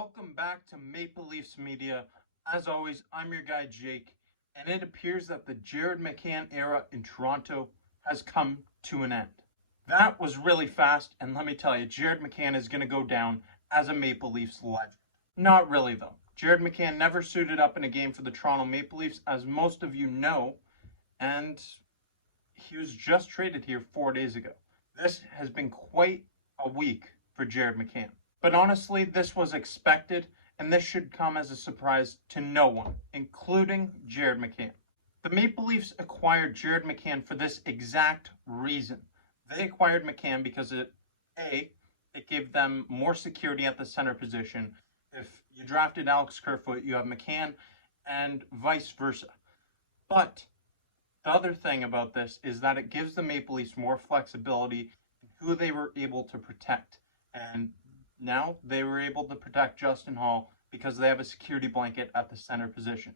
Welcome back to Maple Leafs Media. As always, I'm your guy Jake, and it appears that the Jared McCann era in Toronto has come to an end. That was really fast, and let me tell you, Jared McCann is going to go down as a Maple Leafs legend. Not really, though. Jared McCann never suited up in a game for the Toronto Maple Leafs, as most of you know, and he was just traded here 4 days ago. This has been quite a week for Jared McCann. But honestly, this was expected, and this should come as a surprise to no one, including Jared McCann. The Maple Leafs acquired Jared McCann for this exact reason. They acquired McCann because it gave them more security at the center position. If you drafted Alex Kerfoot, you have McCann, and vice versa. But the other thing about this is that it gives the Maple Leafs more flexibility in who they were able to protect. And now they were able to protect Justin Holl because they have a security blanket at the center position.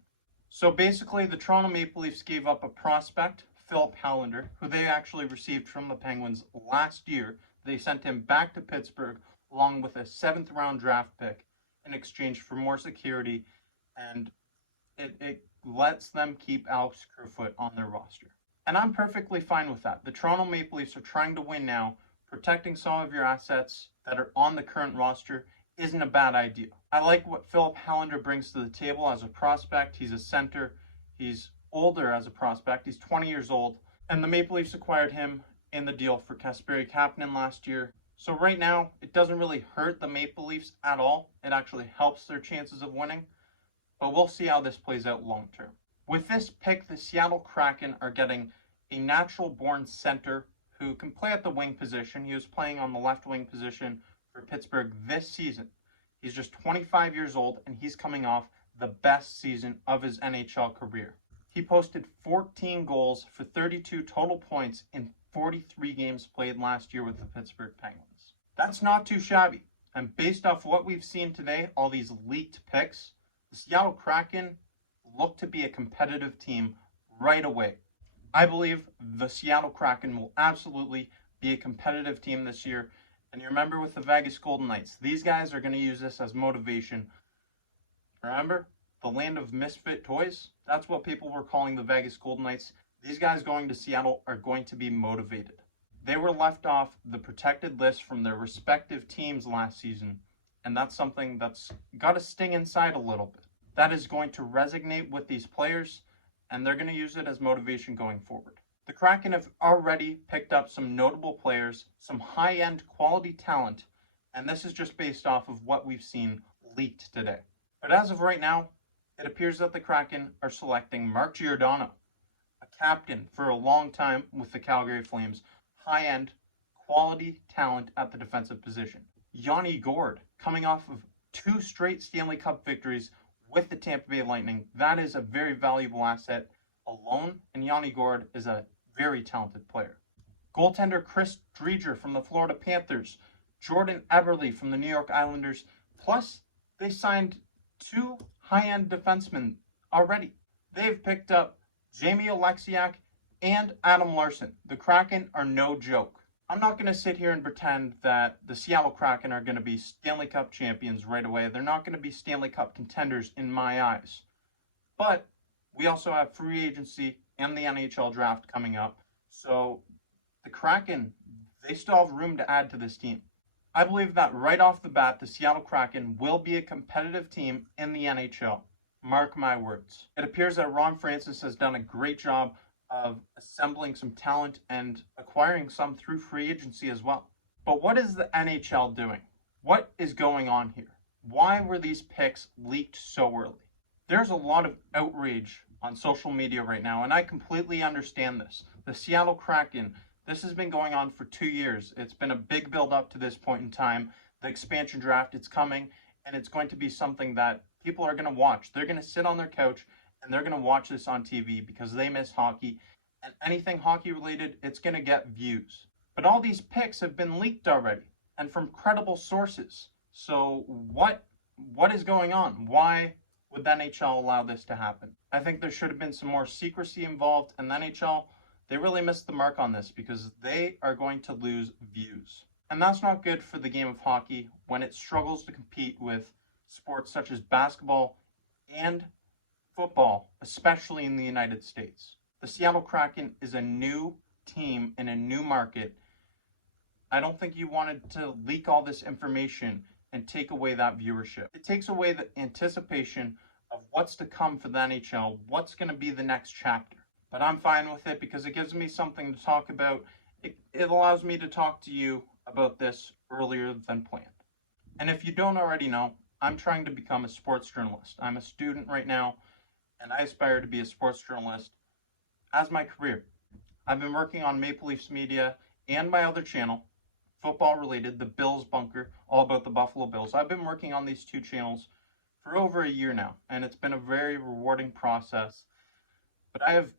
So basically, the Toronto Maple Leafs gave up a prospect, Philip Hallander, who they actually received from the Penguins last year. They sent him back to Pittsburgh along with a 7th-round draft pick in exchange for more security, and it lets them keep Alex Kerfoot on their roster. And I'm perfectly fine with that. The Toronto Maple Leafs are trying to win now. Protecting some of your assets that are on the current roster isn't a bad idea. I like what Philip Hallander brings to the table as a prospect. He's a center. He's older as a prospect. He's 20 years old. And the Maple Leafs acquired him in the deal for Kasperi Kapanen last year. So right now, it doesn't really hurt the Maple Leafs at all. It actually helps their chances of winning. But we'll see how this plays out long term. With this pick, the Seattle Kraken are getting a natural-born center who can play at the wing position. He was playing on the left wing position for Pittsburgh this season. He's just 25 years old, and he's coming off the best season of his NHL career. He posted 14 goals for 32 total points in 43 games played last year with the Pittsburgh Penguins. That's not too shabby. And based off what we've seen today, all these leaked picks, the Seattle Kraken look to be a competitive team right away. I believe the Seattle Kraken will absolutely be a competitive team this year. And you remember with the Vegas Golden Knights, these guys are going to use this as motivation. Remember, the land of misfit toys? That's what people were calling the Vegas Golden Knights. These guys going to Seattle are going to be motivated. They were left off the protected list from their respective teams last season. And that's something that's got to sting inside a little bit. That is going to resonate with these players, and they're going to use it as motivation going forward. The Kraken have already picked up some notable players, some high-end quality talent, and this is just based off of what we've seen leaked today. But as of right now, it appears that the Kraken are selecting Mark Giordano, a captain for a long time with the Calgary Flames, high-end quality talent at the defensive position. Yanni Gourde, coming off of 2 straight Stanley Cup victories with the Tampa Bay Lightning, that is a very valuable asset alone, and Yanni Gourde is a very talented player. Goaltender Chris Driedger from the Florida Panthers, Jordan Eberle from the New York Islanders, plus they signed 2 high-end defensemen already. They've picked up Jamie Oleksiak and Adam Larson. The Kraken are no joke. I'm not going to sit here and pretend that the Seattle Kraken are going to be Stanley Cup champions right away. They're not going to be Stanley Cup contenders in my eyes. But we also have free agency and the NHL draft coming up. So the Kraken, they still have room to add to this team. I believe that right off the bat, the Seattle Kraken will be a competitive team in the NHL. Mark my words. It appears that Ron Francis has done a great job of assembling some talent and acquiring some through free agency as well. But what is the NHL doing? What is going on here? Why were these picks leaked so early? There's a lot of outrage on social media right now, and I completely understand this. The Seattle Kraken, this has been going on for 2 years. It's been a big build up to this point in time. The expansion draft, it's coming, and it's going to be something that people are going to watch. They're going to sit on their couch and they're going to watch this on TV because they miss hockey, and anything hockey related, it's going to get views. But all these picks have been leaked already and from credible sources. So what is going on? Why would the NHL allow this to happen? I think there should have been some more secrecy involved, and the NHL, they really missed the mark on this because they are going to lose views. And that's not good for the game of hockey when it struggles to compete with sports such as basketball and football, especially in the United States. The Seattle Kraken is a new team in a new market. I don't think you wanted to leak all this information and take away that viewership. It takes away the anticipation of what's to come for the NHL, what's going to be the next chapter. But I'm fine with it because it gives me something to talk about. It allows me to talk to you about this earlier than planned. And if you don't already know, I'm trying to become a sports journalist. I'm a student right now, and I aspire to be a sports journalist as my career. I've been working on Maple Leafs Media and my other channel, football related, the Bills Bunker, all about the Buffalo Bills. I've been working on these two channels for over a year now, and it's been a very rewarding process. But I have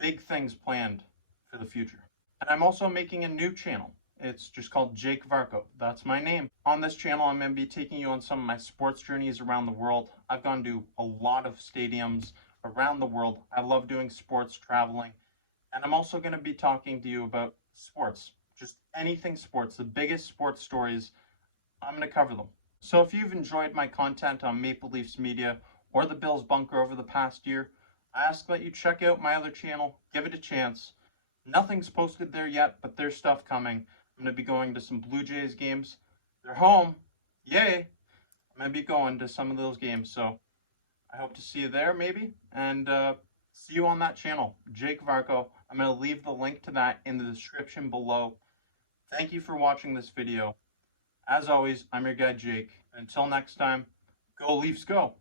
big things planned for the future. And I'm also making a new channel. It's just called Jake Varco. That's my name. On this channel, I'm going to be taking you on some of my sports journeys around the world. I've gone to a lot of stadiums around the world. I love doing sports traveling. And I'm also going to be talking to you about sports. Just anything sports. The biggest sports stories, I'm going to cover them. So if you've enjoyed my content on Maple Leafs Media or the Bills Bunker over the past year, I ask that you check out my other channel, give it a chance. Nothing's posted there yet, but there's stuff coming. I'm going to be going to some Blue Jays games. They're home. Yay! I'm going to be going to some of those games, so I hope to see you there maybe, and see you on that channel, Jake Varco. I'm going to leave the link to that in the description below. Thank you for watching this video. As always, I'm your guy Jake. Until next time, go Leafs go!